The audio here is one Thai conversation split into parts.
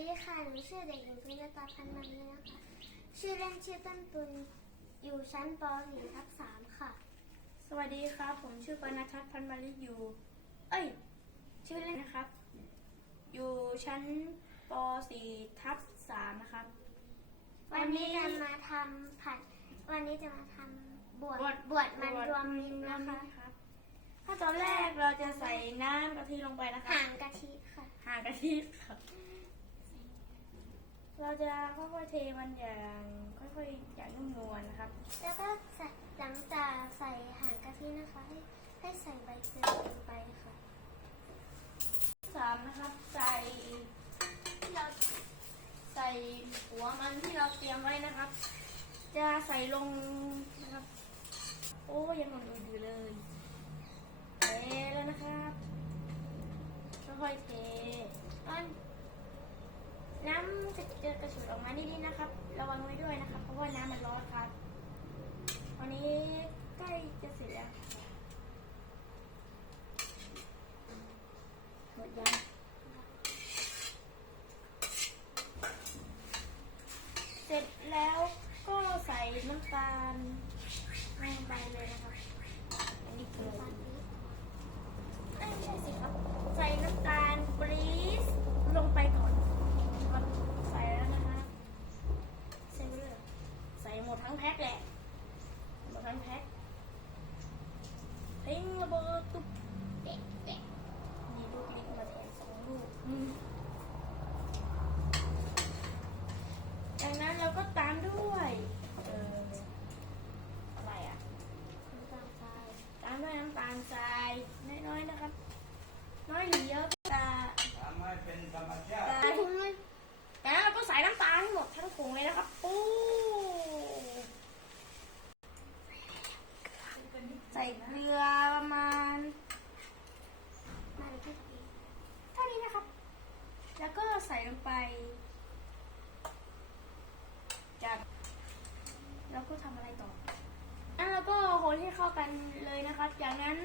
ดีค่ะหนูชื่อเด็กหญิงพิยตาพันธ์มันเลยนะคะ ชื่อเล่นชื่อต้นตุนอยู่ชั้นป .4 ทับ3ค่ะ สวัสดีครับ ผมชื่อปนชัดพันธ์มาริอยู่ เอ้ย ชื่อเล่นนะครับ อยู่ชั้นป .4 ทับ3นะครับ วันนี้จะมาทำผัด วันนี้จะมาทำบวชบวชบวชมันรวมมิตรนะคะครับถ้าตอนแรกเราจะใส่น้ำกะทิลงไปนะคะ ห่างกะทิค่ะห่างกะทิครับ เราจะค่อยๆเทมันอย่างค่อยๆอย่างนุ่มนวลนะครับ แล้วก็ใส่หลังจากใส่ห่างกะทินะคะ ให้ให้ใส่ใบเตยลงไปค่ะสามนะครับใส่ที่เราใส่หัวมันที่เราเตรียมไว้นะครับ จะใส่ลงนะครับ โอ้ยังหล่นอยู่เลยเทแล้วนะครับค่อยๆเทต้นน้ำ จะเจะกระฉูดออกมานิดๆนะครับ ระวังไว้ด้วยนะครับ เพราะว่าน้ำมันร้อนครับวันนี้ใกล้จะเสร็จแล้วหมดยังเสร็จแล้วก็ใส่น้ำตาลลงไปเลยนะครับอันนี้คืออะไรเอ้ยไม่ใช่สิครับ ใส่น้ำตาลปรี๊สลงไปก่อนครับใส่แล้วนะคะใส่ไปเลยใส่หมดทั้งแพ็คแหละ หมดทั้งแพ็คทิ้งระเบิดตุ๊บเด็กเด็กมีลูกเล็กมาแทนสองลูกอืม จากนั้น เราก็ตามด้วย เอออะไรอะน้ำตาลทรายตามด้วยน้ำตาลทรายน้อยๆนะครับ น้อยหรือเยอะตาทำให้เป็นธรรมชาติตาใส่ถุงเลยจากนั้นเราก็ใส่น้ำตาลให้หมดทั้งถุงเลยนะครับปูใส่เกลือประมาณมาเลยที่ดีเท่านี้นะครับ แล้วก็ใส่ลงไป จากแล้วก็ทำอะไรต่อแล้วเราก็คนให้ เข้ากันเลยนะครับ จากนั้น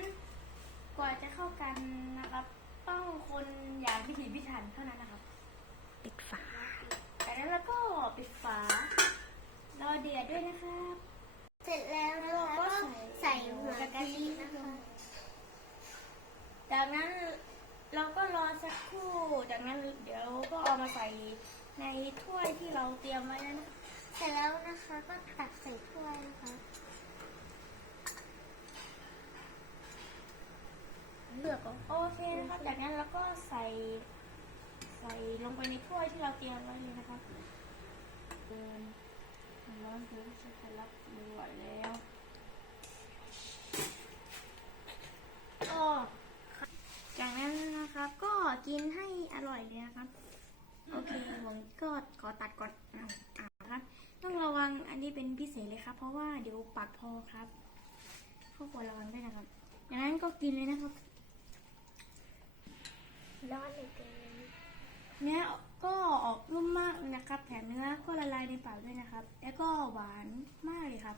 กว่าจะเข้ากันนะครับ ต้องคนอย่างพิถีพิถันเท่านั้นนะครับ ปิดฝาจากนั้นเราก็ปิดฝารอเดือดด้วยนะครับ เสร็จแล้วนะคะก็ใส่หัวกะทินะคะ จากนั้นเราก็รอสักครู่ จากนั้นเดี๋ยวก็เอามาใส่ในถ้วยที่เราเตรียมไว้แล้วนะคะ เสร็จแล้วนะคะก็ตักใส่ถ้วยนะคะ เลือกก่อน โอเคนะครับจากนั้นเราก็ใส่ ใส่ลงไปในถ้วยที่เราเตรียมไว้เลยนะครับเดินร้อนคือช็อกโกแลตไม่ไหวแล้วก็จากนั้นนะครับก็กินให้อร่อยเลยนะครับ โอเคผมก็ขอตัดก่อนอ่าครับ ต้องระวังอันนี้เป็นพิเศษเลยครับ เพราะว่าเดี๋ยวปากพอครับก็ควรระวังด้วยนะครับจากนั้นก็กินเลยนะครับ ร้อนเหลือเกินเนื้อก็ออกนุ่มมากนะครับ แถมเนื้อก็ละลายในปากด้วยนะครับ แล้วก็หวานมากเลยครับ